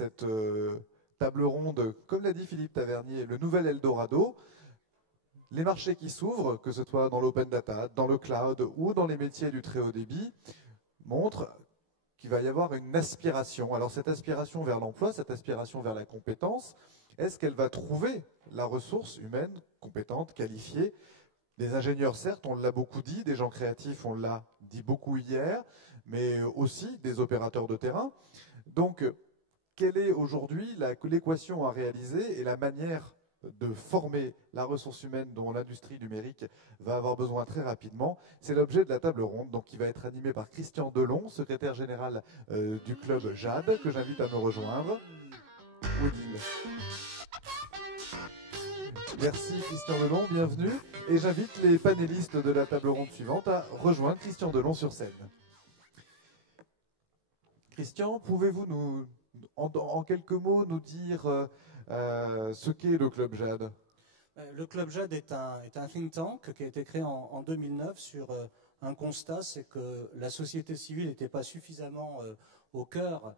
cette table ronde, comme l'a dit Philippe Tavernier, le nouvel Eldorado. Les marchés qui s'ouvrent, que ce soit dans l'open data, dans le cloud ou dans les métiers du très haut débit, montrent qu'il va y avoir une aspiration. Alors cette aspiration vers l'emploi, cette aspiration vers la compétence, est-ce qu'elle va trouver la ressource humaine, compétente, qualifiée? Des ingénieurs, certes, on l'a beaucoup dit, des gens créatifs, on l'a dit beaucoup hier, mais aussi des opérateurs de terrain. Donc, quelle est aujourd'hui l'équation à réaliser et la manière de former la ressource humaine dont l'industrie numérique va avoir besoin très rapidement? C'est l'objet de la table ronde, donc qui va être animée par Christian Delon, secrétaire général du club JAD, que j'invite à me rejoindre. Où est-il ? Merci Christian Delon, bienvenue. Et j'invite les panélistes de la table ronde suivante à rejoindre Christian Delon sur scène. Christian, pouvez-vous nous, en quelques mots, nous dire ce qu'est le Club JAD? Le Club JAD est un think tank qui a été créé en 2009 sur un constat, c'est que la société civile n'était pas suffisamment au cœur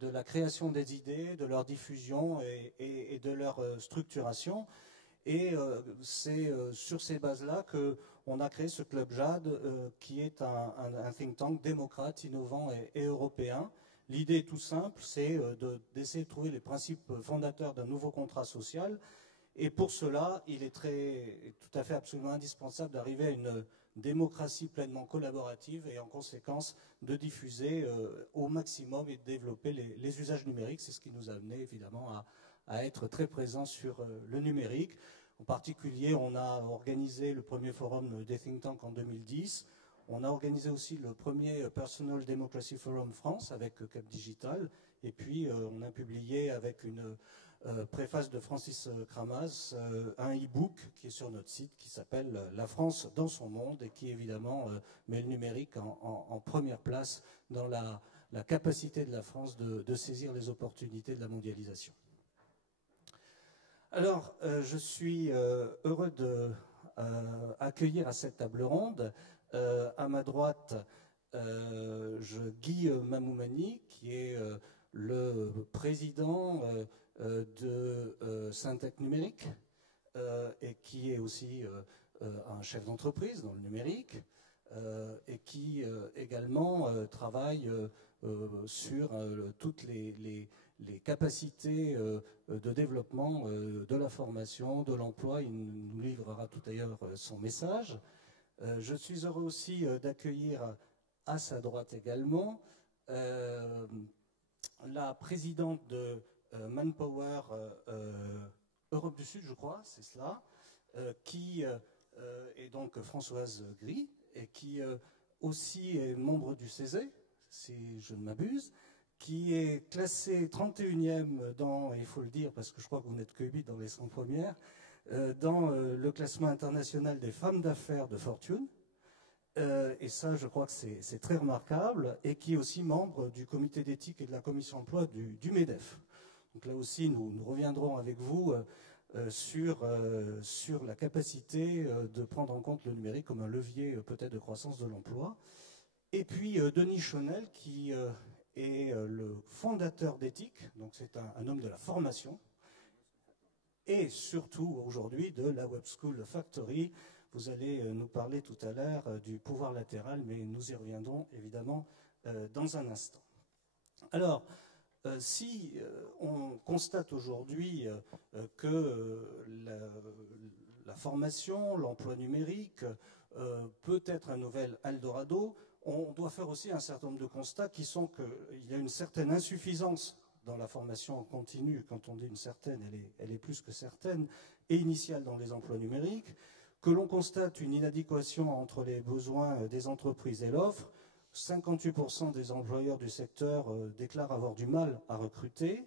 de la création des idées, de leur diffusion et de leur structuration. Et c'est sur ces bases-là qu'on a créé ce Club JAD qui est un think tank démocrate, innovant et européen. L'idée est tout simple, c'est d'essayer de trouver les principes fondateurs d'un nouveau contrat social. Et pour cela, il est tout à fait absolument indispensable d'arriver à une démocratie pleinement collaborative et en conséquence de diffuser au maximum et de développer les usages numériques. C'est ce qui nous a amené évidemment à être très présents sur le numérique. En particulier, on a organisé le premier forum des think tanks en 2010. On a organisé aussi le premier Personal Democracy Forum France avec Cap Digital. Et puis, on a publié avec une préface de Francis Kramas un e-book qui est sur notre site qui s'appelle La France dans son monde et qui évidemment met le numérique en première place dans la capacité de la France de saisir les opportunités de la mondialisation. Alors, je suis heureux d'accueillir à cette table ronde, à ma droite, Guy Mamoumani, qui est le président de Syntec Numérique et qui est aussi un chef d'entreprise dans le numérique et qui également travaille sur toutes les capacités de développement de la formation, de l'emploi. Il nous livrera tout à l'heure son message. Je suis heureux aussi d'accueillir à sa droite également la présidente de Manpower Europe du Sud, je crois, c'est cela, qui est donc Françoise Gris et qui aussi est membre du CESE, si je ne m'abuse, qui est classé 31e dans, il faut le dire parce que je crois que vous n'êtes que 8 dans les 100 premières, dans le classement international des femmes d'affaires de Fortune. Et ça, je crois que c'est très remarquable, et qui est aussi membre du comité d'éthique et de la commission emploi du MEDEF. Donc là aussi, nous reviendrons avec vous sur la capacité de prendre en compte le numérique comme un levier peut-être de croissance de l'emploi. Et puis Denis Chonel, qui est le fondateur d'Ethique, donc c'est un homme de la formation, et surtout aujourd'hui de la Web School Factory. Vous allez nous parler tout à l'heure du pouvoir latéral, mais nous y reviendrons évidemment dans un instant. Alors, si on constate aujourd'hui que la formation, l'emploi numérique peut être un nouvel Eldorado, on doit faire aussi un certain nombre de constats qui sont qu'il y a une certaine insuffisance dans la formation continue. Quand on dit une certaine, elle est plus que certaine, et initiale dans les emplois numériques, que l'on constate une inadéquation entre les besoins des entreprises et l'offre. 58% des employeurs du secteur déclarent avoir du mal à recruter.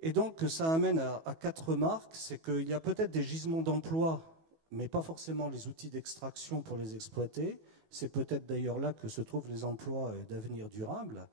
Et donc, ça amène à 4 remarques. C'est qu'il y a peut-être des gisements d'emploi, mais pas forcément les outils d'extraction pour les exploiter. C'est peut-être d'ailleurs là que se trouvent les emplois d'avenir durable.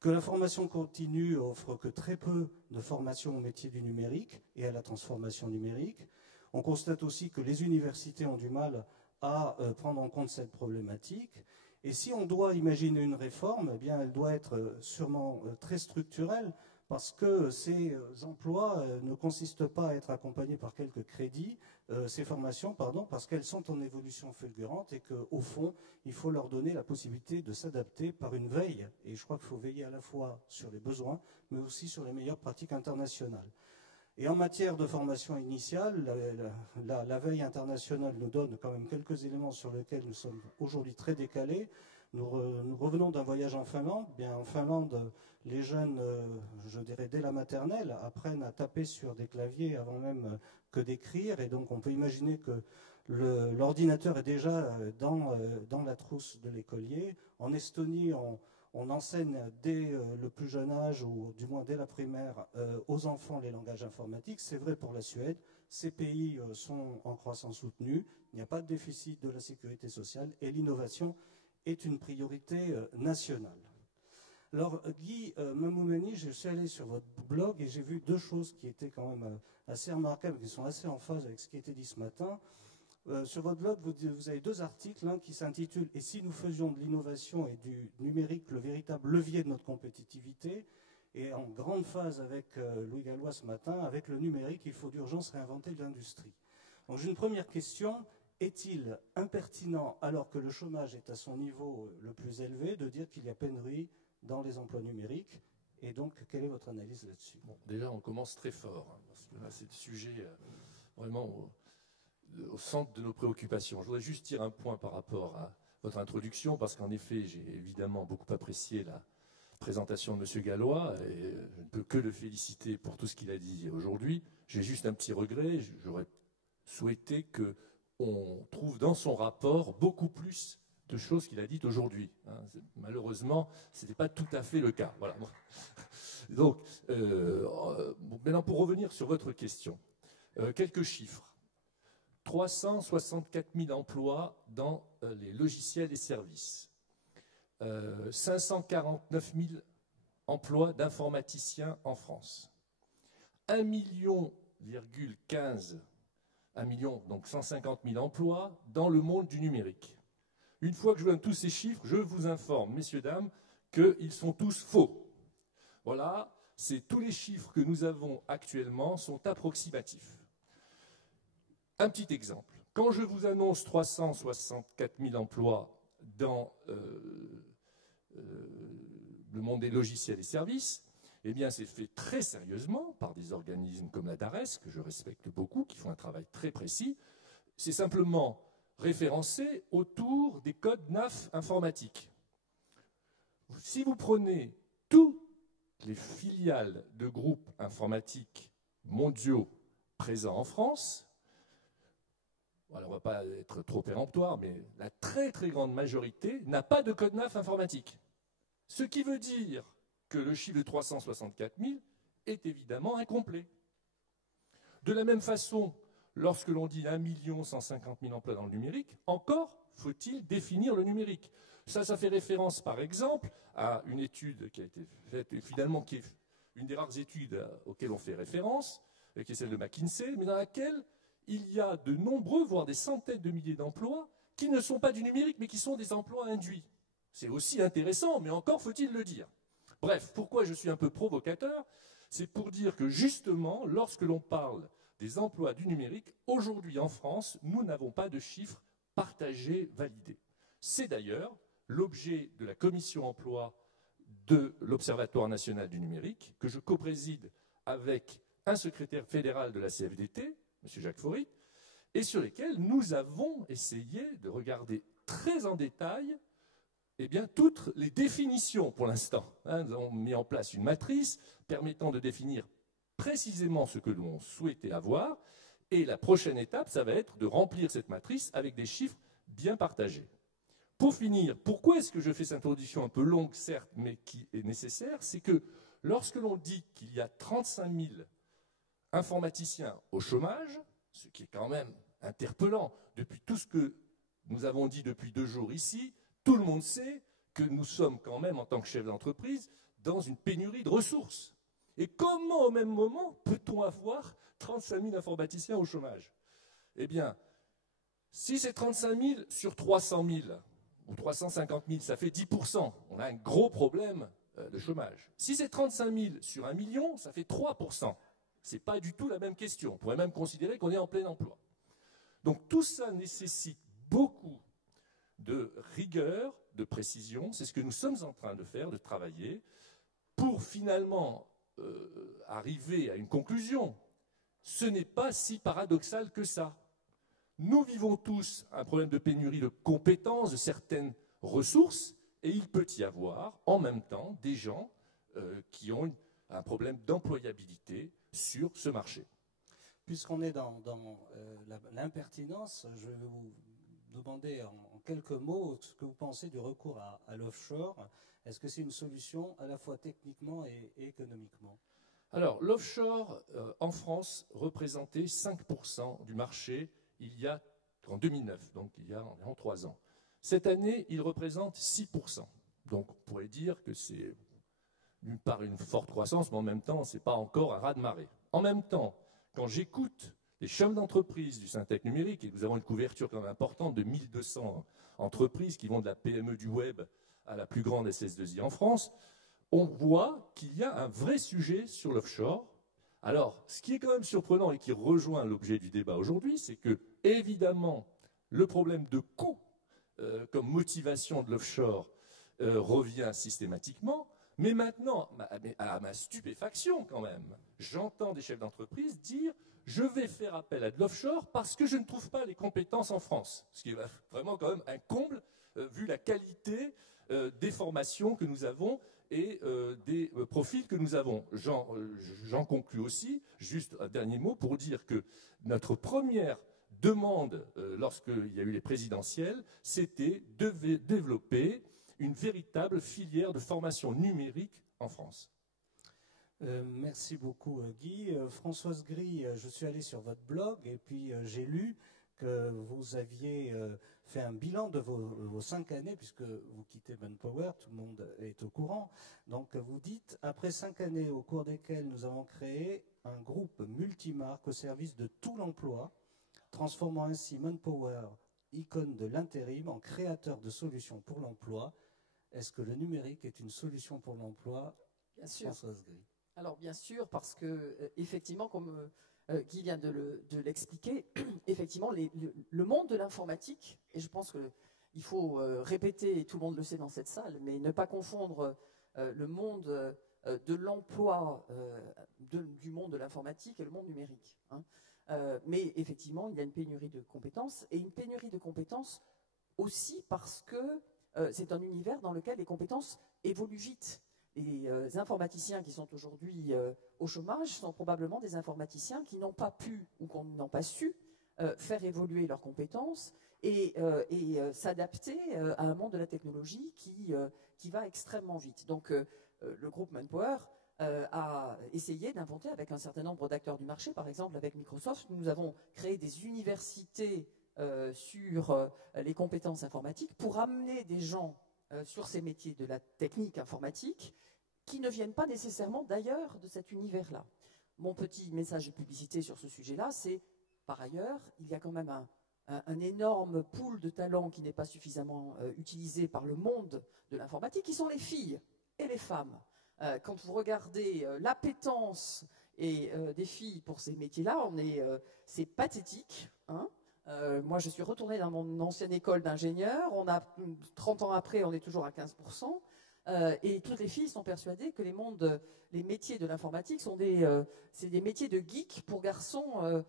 Que la formation continue offre que très peu de formation au métier du numérique et à la transformation numérique. On constate aussi que les universités ont du mal à prendre en compte cette problématique. Et si on doit imaginer une réforme, eh bien, elle doit être sûrement très structurelle, parce que ces emplois ne consistent pas à être accompagnés par quelques crédits, ces formations, pardon, parce qu'elles sont en évolution fulgurante et qu'au fond, il faut leur donner la possibilité de s'adapter par une veille. Et je crois qu'il faut veiller à la fois sur les besoins, mais aussi sur les meilleures pratiques internationales. Et en matière de formation initiale, la veille internationale nous donne quand même quelques éléments sur lesquels nous sommes aujourd'hui très décalés. Nous revenons d'un voyage en Finlande. Bien, en Finlande, les jeunes, je dirais dès la maternelle, apprennent à taper sur des claviers avant même que d'écrire. Et donc on peut imaginer que l'ordinateur est déjà dans la trousse de l'écolier. En Estonie, on enseigne dès le plus jeune âge, ou du moins dès la primaire, aux enfants les langages informatiques. C'est vrai pour la Suède. Ces pays sont en croissance soutenue. Il n'y a pas de déficit de la sécurité sociale et l'innovation est une priorité nationale. Alors, Guy Mamoumeni, je suis allé sur votre blog et j'ai vu deux choses qui étaient quand même assez remarquables, qui sont assez en phase avec ce qui a été dit ce matin. Sur votre blog, vous avez deux articles, qui s'intitulent « Et si nous faisions de l'innovation et du numérique le véritable levier de notre compétitivité ?» et en grande phase avec Louis Gallois ce matin, avec le numérique, il faut d'urgence réinventer l'industrie. Donc j'ai une première question. Est-il impertinent, alors que le chômage est à son niveau le plus élevé, de dire qu'il y a pénurie dans les emplois numériques? Et donc, quelle est votre analyse là-dessus? Bon, déjà, on commence très fort, parce que là, c'est le sujet vraiment au centre de nos préoccupations. Je voudrais juste dire un point par rapport à votre introduction, parce qu'en effet, j'ai évidemment beaucoup apprécié la présentation de M. Gallois, et je ne peux que le féliciter pour tout ce qu'il a dit aujourd'hui. J'ai juste un petit regret, j'aurais souhaité qu'on trouve dans son rapport beaucoup plus de choses qu'il a dites aujourd'hui. Malheureusement, ce n'était pas tout à fait le cas. Voilà. Donc, maintenant, pour revenir sur votre question, quelques chiffres. 364 000 emplois dans les logiciels et services. 549 000 emplois d'informaticiens en France. 1,15 million, donc 150 000 emplois dans le monde du numérique. Une fois que je donne tous ces chiffres, je vous informe, messieurs, dames, qu'ils sont tous faux. Voilà, tous les chiffres que nous avons actuellement sont approximatifs. Un petit exemple. Quand je vous annonce 364 000 emplois dans le monde des logiciels et services, eh bien, c'est fait très sérieusement par des organismes comme la DARES, que je respecte beaucoup, qui font un travail très précis. C'est simplement référencé autour des codes NAF informatiques. Si vous prenez toutes les filiales de groupes informatiques mondiaux présents en France, alors on ne va pas être trop péremptoire, mais la très très grande majorité n'a pas de code NAF informatique. Ce qui veut dire que le chiffre de 364 000 est évidemment incomplet. De la même façon, lorsque l'on dit 1 150 000 emplois dans le numérique, encore faut-il définir le numérique. Ça fait référence par exemple à une étude qui a été faite, et finalement qui est une des rares études auxquelles on fait référence, qui est celle de McKinsey, mais dans laquelle il y a de nombreux, voire des centaines de milliers d'emplois qui ne sont pas du numérique, mais qui sont des emplois induits. C'est aussi intéressant, mais encore faut-il le dire. Bref, pourquoi je suis un peu provocateur? C'est pour dire que justement, lorsque l'on parle des emplois du numérique, aujourd'hui en France, nous n'avons pas de chiffres partagés, validés. C'est d'ailleurs l'objet de la commission emploi de l'Observatoire national du numérique, que je co-préside avec un secrétaire fédéral de la CFDT, M. Jacques Faury, et sur lesquels nous avons essayé de regarder très en détail toutes les définitions pour l'instant. Nous avons mis en place une matrice permettant de définir précisément ce que l'on souhaitait avoir, et la prochaine étape, ça va être de remplir cette matrice avec des chiffres bien partagés. Pour finir, pourquoi est-ce que je fais cette introduction un peu longue, certes, mais qui est nécessaire? C'est que lorsque l'on dit qu'il y a 35 000 informaticiens au chômage, ce qui est quand même interpellant, depuis tout ce que nous avons dit depuis 2 jours ici, tout le monde sait que nous sommes quand même, en tant que chef d'entreprise, dans une pénurie de ressources. Et comment, au même moment, peut-on avoir 35 000 informaticiens au chômage? Eh bien, si c'est 35 000 sur 300 000, ou 350 000, ça fait 10%. On a un gros problème de chômage. Si c'est 35 000 sur 1 million, ça fait 3%. Ce n'est pas du tout la même question. On pourrait même considérer qu'on est en plein emploi. Donc tout ça nécessite beaucoup de rigueur, de précision. C'est ce que nous sommes en train de faire, de travailler, pour finalement arriver à une conclusion. Ce n'est pas si paradoxal que ça. Nous vivons tous un problème de pénurie de compétences, de certaines ressources, et il peut y avoir en même temps des gens qui ont un problème d'employabilité sur ce marché. Puisqu'on est dans l'impertinence, je vais vous demander en quelques mots ce que vous pensez du recours à l'offshore. Est-ce que c'est une solution à la fois techniquement et économiquement? Alors, l'offshore en France représentait 5% du marché en 2009, donc il y a environ 3 ans. Cette année, il représente 6%. Donc, on pourrait dire que c'est d'une part une forte croissance, mais en même temps, ce n'est pas encore un raz-de-marée. En même temps, quand j'écoute les chefs d'entreprise du Syntec numérique, et nous avons une couverture quand même importante de 1200 entreprises qui vont de la PME du web à la plus grande SS2I en France, on voit qu'il y a un vrai sujet sur l'offshore. Alors, ce qui est quand même surprenant et qui rejoint l'objet du débat aujourd'hui, c'est que, évidemment, le problème de coût comme motivation de l'offshore revient systématiquement. Mais maintenant, à ma stupéfaction quand même, j'entends des chefs d'entreprise dire « je vais faire appel à de l'offshore parce que je ne trouve pas les compétences en France ». Ce qui est vraiment quand même un comble, vu la qualité des formations que nous avons et des profils que nous avons. J'en conclus aussi, juste un dernier mot pour dire que notre première demande, lorsqu'il y a eu les présidentielles, c'était de développer une véritable filière de formation numérique en France. Merci beaucoup Guy. Françoise Gris, je suis allé sur votre blog et puis j'ai lu que vous aviez fait un bilan de vos 5 années, puisque vous quittez Manpower, tout le monde est au courant. Donc vous dites, après 5 années au cours desquelles nous avons créé un groupe multimarque au service de tout l'emploi, transformant ainsi Manpower, icône de l'intérim, en créateur de solutions pour l'emploi. Est-ce que le numérique est une solution pour l'emploi? Bien sûr. Françoise Gris. Alors bien sûr, parce que effectivement, comme Guy vient de l'expliquer, effectivement, le monde de l'informatique, et je pense qu'il faut répéter, et tout le monde le sait dans cette salle, mais ne pas confondre le monde de l'emploi du monde de l'informatique et le monde numérique. Hein. Mais effectivement, il y a une pénurie de compétences, et une pénurie de compétences aussi parce que c'est un univers dans lequel les compétences évoluent vite. Les informaticiens qui sont aujourd'hui au chômage sont probablement des informaticiens qui n'ont pas pu ou qui n'ont pas su faire évoluer leurs compétences et s'adapter à un monde de la technologie qui va extrêmement vite. Donc le groupe Manpower a essayé d'inventer avec un certain nombre d'acteurs du marché, par exemple avec Microsoft, nous avons créé des universités sur les compétences informatiques pour amener des gens sur ces métiers de la technique informatique qui ne viennent pas nécessairement d'ailleurs de cet univers-là. Mon petit message de publicité sur ce sujet-là, c'est par ailleurs, il y a quand même un énorme pool de talents qui n'est pas suffisamment utilisé par le monde de l'informatique, qui sont les filles et les femmes. Quand vous regardez l'appétence des filles pour ces métiers-là, c'est pathétique, hein. Moi, je suis retournée dans mon ancienne école d'ingénieur. 30 ans après, on est toujours à 15%. Et toutes les filles sont persuadées que les métiers de l'informatique c'est des métiers de geek pour garçons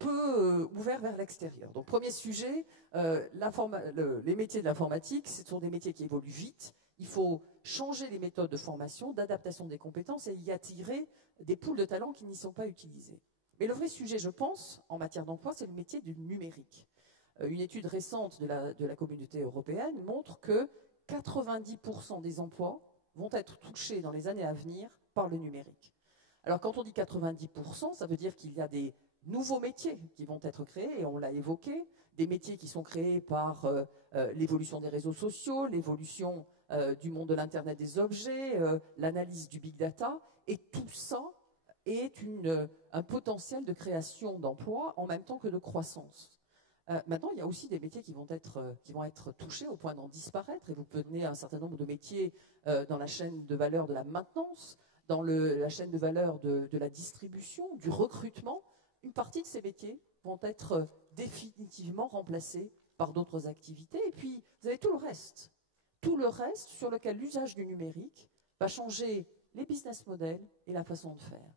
peu ouverts vers l'extérieur. Donc, premier sujet, les métiers de l'informatique, ce sont des métiers qui évoluent vite. Il faut changer les méthodes de formation, d'adaptation des compétences et y attirer des pools de talents qui n'y sont pas utilisés. Mais le vrai sujet, je pense, en matière d'emploi, c'est le métier du numérique. Une étude récente de la communauté européenne montre que 90% des emplois vont être touchés dans les années à venir par le numérique. Alors quand on dit 90%, ça veut dire qu'il y a des nouveaux métiers qui vont être créés, et on l'a évoqué, des métiers qui sont créés par l'évolution des réseaux sociaux, l'évolution du monde de l'Internet des objets, l'analyse du big data, et tout ça est un potentiel de création d'emplois en même temps que de croissance. Maintenant, il y a aussi des métiers qui vont être touchés au point d'en disparaître. Et vous prenez un certain nombre de métiers dans la chaîne de valeur de la maintenance, dans la chaîne de valeur de la distribution, du recrutement. Une partie de ces métiers vont être définitivement remplacés par d'autres activités. Et puis, vous avez tout le reste. Tout le reste sur lequel l'usage du numérique va changer les business models et la façon de faire.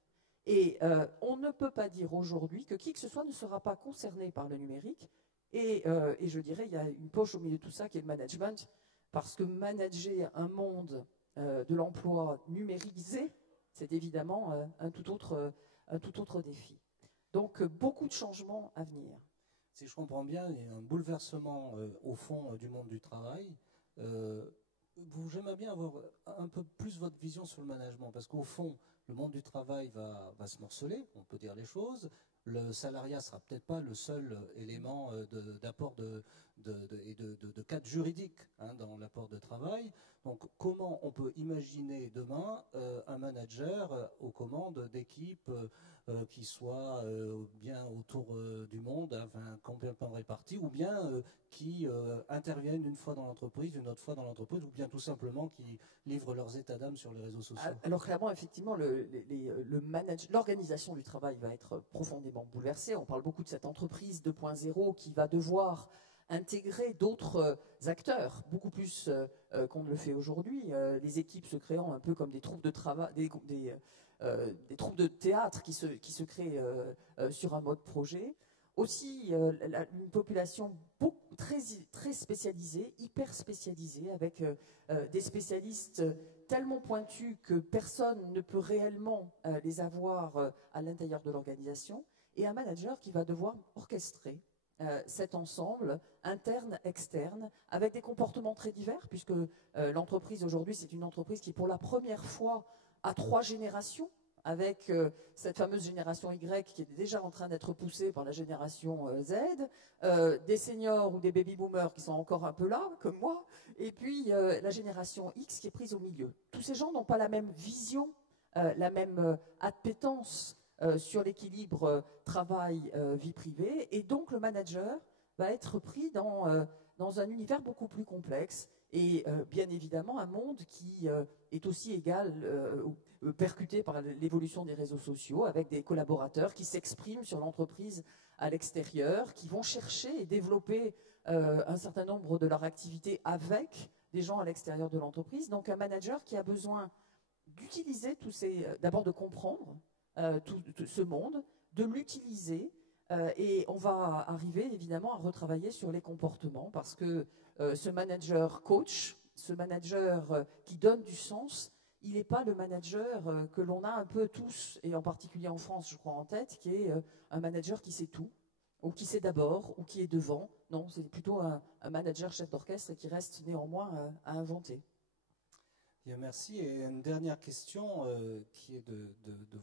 Et on ne peut pas dire aujourd'hui que qui que ce soit ne sera pas concerné par le numérique. Et je dirais, il y a une poche au milieu de tout ça qui est le management, parce que manager un monde de l'emploi numérisé, c'est évidemment un tout autre défi. Donc, beaucoup de changements à venir. Si je comprends bien, il y a un bouleversement au fond du monde du travail. J'aimerais bien avoir un peu plus votre vision sur le management, parce qu'au fond, le monde du travail va se morceler, on peut dire les choses. Le salariat ne sera peut-être pas le seul élément d'apport et de cadre juridique dans l'apport de travail. Donc, comment on peut imaginer demain un manager aux commandes d'équipes qui soient bien autour du monde, enfin, complètement réparties, ou bien qui interviennent une fois dans l'entreprise, une autre fois dans l'entreprise, ou bien tout simplement qui livrent leurs états d'âme sur les réseaux sociaux? Alors clairement, effectivement, l'organisation du travail va être profondément bouleversée. On parle beaucoup de cette entreprise 2.0 qui va devoir intégrer d'autres acteurs, beaucoup plus qu'on ne le fait aujourd'hui. Les équipes se créant un peu comme des troupes de travail, des troupes de théâtre qui se créent sur un mode projet. Aussi, une population très spécialisée, hyper spécialisée, avec des spécialistes tellement pointus que personne ne peut réellement les avoir à l'intérieur de l'organisation, et un manager qui va devoir orchestrer cet ensemble interne, externe, avec des comportements très divers, puisque l'entreprise aujourd'hui, c'est une entreprise qui, pour la première fois, a 3 générations, avec cette fameuse génération Y qui est déjà en train d'être poussée par la génération Z, des seniors ou des baby-boomers qui sont encore un peu là, comme moi, et puis la génération X qui est prise au milieu. Tous ces gens n'ont pas la même vision, la même appétence sur l'équilibre travail-vie privée, et donc le manager va être pris dans un univers beaucoup plus complexe, et bien évidemment un monde qui est aussi égal, percuté par l'évolution des réseaux sociaux, avec des collaborateurs qui s'expriment sur l'entreprise à l'extérieur, qui vont chercher et développer un certain nombre de leurs activités avec des gens à l'extérieur de l'entreprise. Donc un manager qui a besoin d'utiliser d'abord de comprendre tout ce monde, de l'utiliser, et on va arriver évidemment à retravailler sur les comportements, parce que ce manager coach, ce manager qui donne du sens, il n'est pas le manager que l'on a un peu tous, et en particulier en France, je crois, en tête, qui est un manager qui sait tout, ou qui sait d'abord, ou qui est devant. Non, c'est plutôt un manager chef d'orchestre qui reste néanmoins à inventer. Bien, merci. Et une dernière question qui est de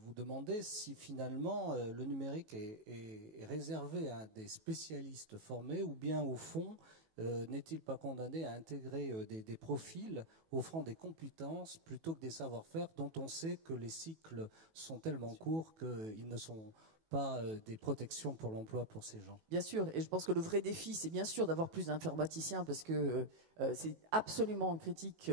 vous demander si finalement le numérique est réservé à des spécialistes formés, ou bien au fond n'est-il pas condamné à intégrer des profils offrant des compétences plutôt que des savoir-faire dont on sait que les cycles sont tellement courts qu'ils ne sont pas des protections pour l'emploi pour ces gens? Bien sûr, et je pense que le vrai défi, c'est bien sûr d'avoir plus d'informaticiens, parce que c'est absolument critique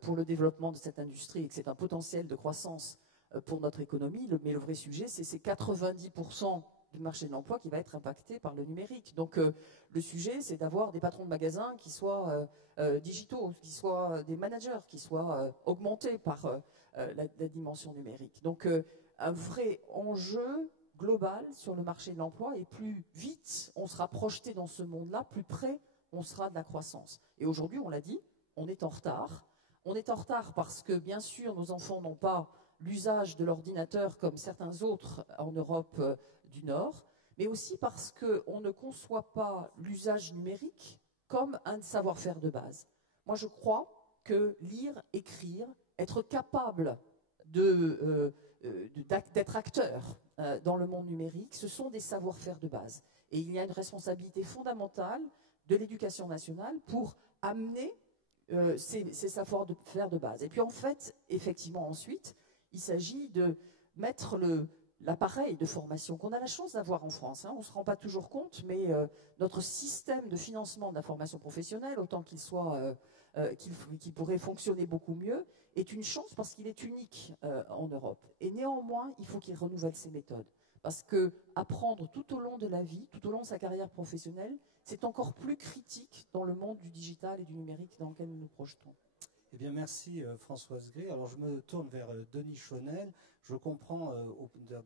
pour le développement de cette industrie, et que c'est un potentiel de croissance pour notre économie. Mais le vrai sujet, c'est ces 90% du marché de l'emploi qui va être impacté par le numérique. Donc le sujet, c'est d'avoir des patrons de magasins qui soient digitaux, qui soient des managers, qui soient augmentés par la dimension numérique. Donc un vrai enjeu global sur le marché de l'emploi, et plus vite on sera projeté dans ce monde-là, plus près on sera de la croissance. Et aujourd'hui, on l'a dit, on est en retard. On est en retard parce que, bien sûr, nos enfants n'ont pas l'usage de l'ordinateur comme certains autres en Europe du Nord, mais aussi parce qu'on ne conçoit pas l'usage numérique comme un savoir-faire de base. Moi, je crois que lire, écrire, être capable d'être acteur dans le monde numérique, ce sont des savoir-faire de base. Et il y a une responsabilité fondamentale de l'éducation nationale pour amener ces savoir-faire de base. Et puis en fait, effectivement, ensuite, il s'agit de mettre l'appareil de formation qu'on a la chance d'avoir en France. Hein. On ne se rend pas toujours compte, mais notre système de financement de la formation professionnelle, autant qu'il soit, qu'il pourrait fonctionner beaucoup mieux, est une chance parce qu'il est unique en Europe. Et néanmoins, il faut qu'il renouvelle ses méthodes. Parce que apprendre tout au long de la vie, tout au long de sa carrière professionnelle, c'est encore plus critique dans le monde du digital et du numérique dans lequel nous nous projetons. Eh bien, merci Françoise Gris. Alors, je me tourne vers Denis Chaunel. Je comprends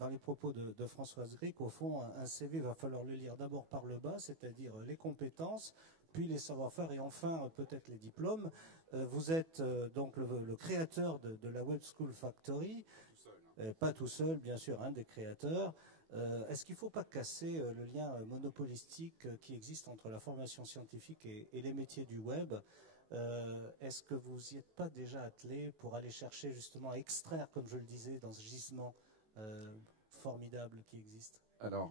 dans les propos de Françoise Gris qu'au fond, un CV, va falloir le lire d'abord par le bas, c'est-à-dire les compétences, puis les savoir-faire et enfin peut-être les diplômes. Vous êtes donc le créateur de la Web School Factory. Pas tout seul, bien sûr, un des créateurs. Est-ce qu'il ne faut pas casser le lien monopolistique qui existe entre la formation scientifique et les métiers du web? Est-ce que vous n'y êtes pas déjà attelé pour aller chercher justement à extraire, comme je le disais, dans ce gisement formidable qui existe? Alors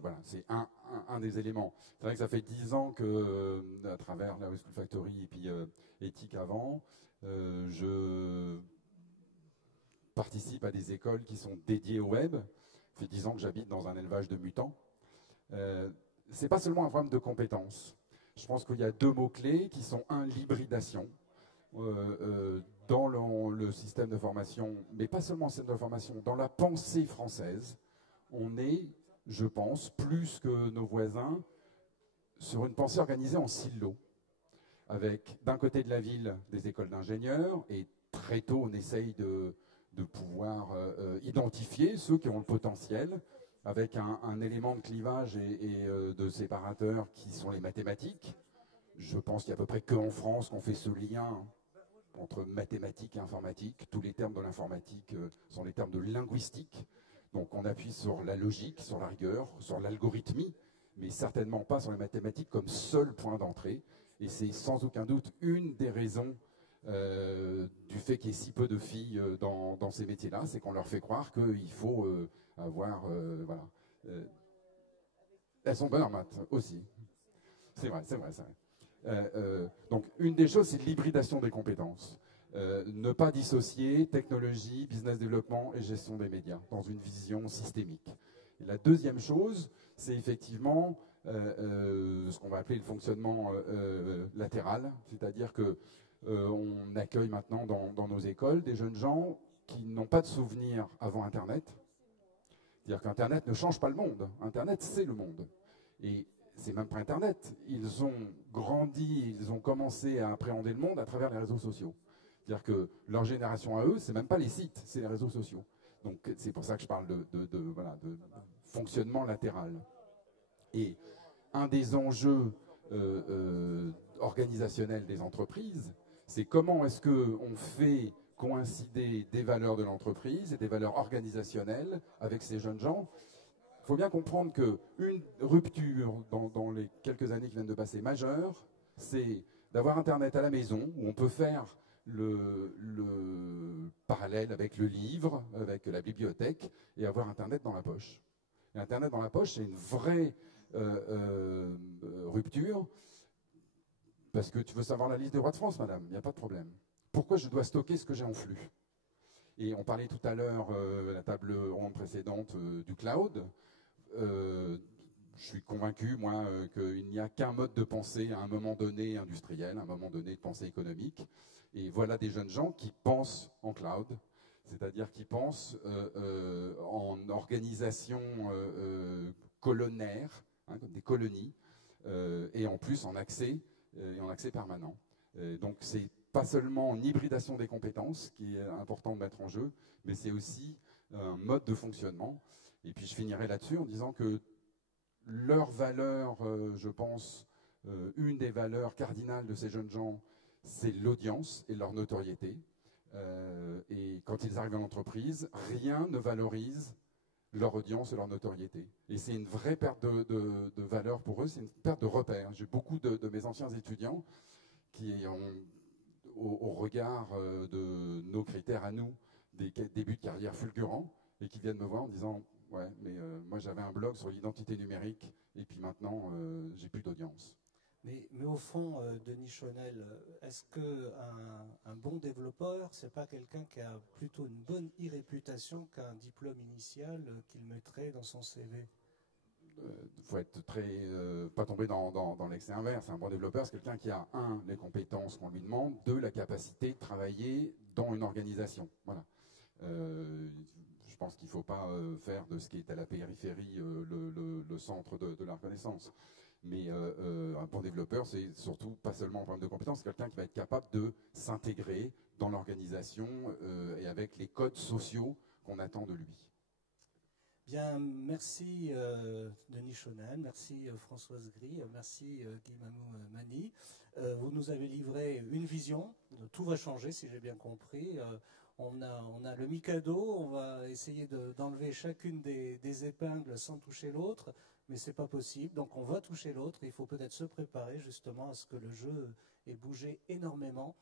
voilà, c'est un des éléments. C'est vrai que ça fait 10 ans que, à travers la Web School Factory et puis Éthique avant, je participe à des écoles qui sont dédiées au web. Ça fait 10 ans que j'habite dans un élevage de mutants. C'est pas seulement un problème de compétences. Je pense qu'il y a 2 mots-clés qui sont l'hybridation. Dans le système de formation, mais pas seulement le système de formation, dans la pensée française, on est, je pense, plus que nos voisins, sur une pensée organisée en silos. Avec, d'un côté de la ville, des écoles d'ingénieurs, et très tôt, on essaye de pouvoir identifier ceux qui ont le potentiel, avec un élément de clivage et de séparateur qui sont les mathématiques. Je pense qu'il y a à peu près qu'en France qu'on fait ce lien entre mathématiques et informatique. Tous les termes de l'informatique sont les termes de linguistique. Donc on appuie sur la logique, sur la rigueur, sur l'algorithmie, mais certainement pas sur les mathématiques comme seul point d'entrée. Et c'est sans aucun doute une des raisons du fait qu'il y ait si peu de filles dans ces métiers-là, c'est qu'on leur fait croire qu'il faut avoir... voilà. Elles sont bonnes en maths aussi. C'est vrai, c'est vrai, c'est vrai. Donc une des choses, c'est l'hybridation des compétences. Ne pas dissocier technologie, business développement et gestion des médias dans une vision systémique. Et la deuxième chose, c'est effectivement ce qu'on va appeler le fonctionnement latéral, c'est-à-dire que on accueille maintenant dans nos écoles des jeunes gens qui n'ont pas de souvenirs avant Internet. C'est-à-dire qu'Internet ne change pas le monde. Internet, c'est le monde. Et c'est même pas Internet. Ils ont grandi, ils ont commencé à appréhender le monde à travers les réseaux sociaux. C'est-à-dire que leur génération à eux, c'est même pas les sites, c'est les réseaux sociaux. Donc c'est pour ça que je parle de fonctionnement latéral. Et un des enjeux organisationnels des entreprises, c'est comment est-ce qu'on fait coïncider des valeurs de l'entreprise et des valeurs organisationnelles avec ces jeunes gens. Il faut bien comprendre qu'une rupture dans les quelques années qui viennent de passer majeure, c'est d'avoir Internet à la maison, où on peut faire le parallèle avec le livre, avec la bibliothèque, et avoir Internet dans la poche. Et Internet dans la poche, c'est une vraie rupture, parce que tu veux savoir la liste des rois de France, madame, il n'y a pas de problème. Pourquoi je dois stocker ce que j'ai en flux? Et on parlait tout à l'heure, à la table ronde précédente, du cloud. Je suis convaincu, moi, qu'il n'y a qu'un mode de pensée à un moment donné industriel, à un moment donné de pensée économique. Et voilà des jeunes gens qui pensent en cloud, c'est-à-dire qui pensent en organisation colonnaire, hein, comme des colonies, et en plus en accès permanent. Donc c'est pas seulement en hybridation des compétences qui est important de mettre en jeu, mais c'est aussi un mode de fonctionnement. Et puis je finirai là-dessus en disant que leur valeur, je pense, une des valeurs cardinales de ces jeunes gens, c'est l'audience et leur notoriété. Et quand ils arrivent à l'entreprise, rien ne valorise leur audience et leur notoriété. Et c'est une vraie perte de valeur pour eux, c'est une perte de repère. J'ai beaucoup de mes anciens étudiants qui ont, au regard de nos critères à nous, des débuts de carrière fulgurants, et qui viennent me voir en disant « Ouais, mais moi j'avais un blog sur l'identité numérique, et puis maintenant j'ai plus d'audience. » Mais Mais au fond, Denis Chonel, est-ce qu'un bon développeur, c'est pas quelqu'un qui a plutôt une bonne e-réputation qu'un diplôme initial qu'il mettrait dans son CV? Faut être très, pas tomber dans l'excès inverse. Un bon développeur, c'est quelqu'un qui a, un, les compétences qu'on lui demande, deux, la capacité de travailler dans une organisation. Voilà. Je pense qu'il ne faut pas faire de ce qui est à la périphérie le centre de la reconnaissance. Mais un bon développeur, c'est surtout pas seulement un problème de compétences, c'est quelqu'un qui va être capable de s'intégrer dans l'organisation et avec les codes sociaux qu'on attend de lui. Bien, merci Denis Chonel, merci Françoise Gris, merci Guy Mamou-Mani. Vous nous avez livré une vision, tout va changer si j'ai bien compris. On a le Mikado, on va essayer d'enlever chacune des épingles sans toucher l'autre, mais c'est pas possible, donc on va toucher l'autre. Il faut peut-être se préparer justement à ce que le jeu ait bougé énormément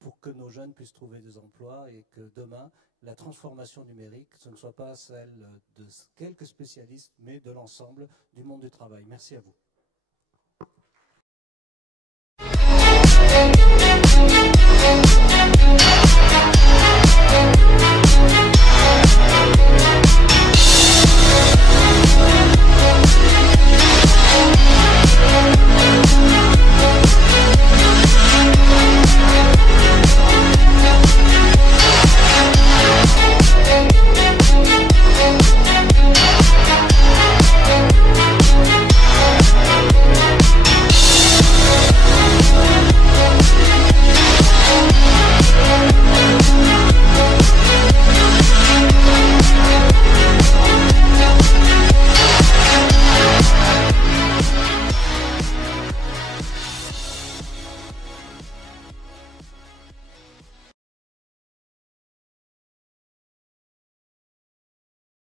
pour que nos jeunes puissent trouver des emplois et que demain, la transformation numérique, ce ne soit pas celle de quelques spécialistes, mais de l'ensemble du monde du travail. Merci à vous.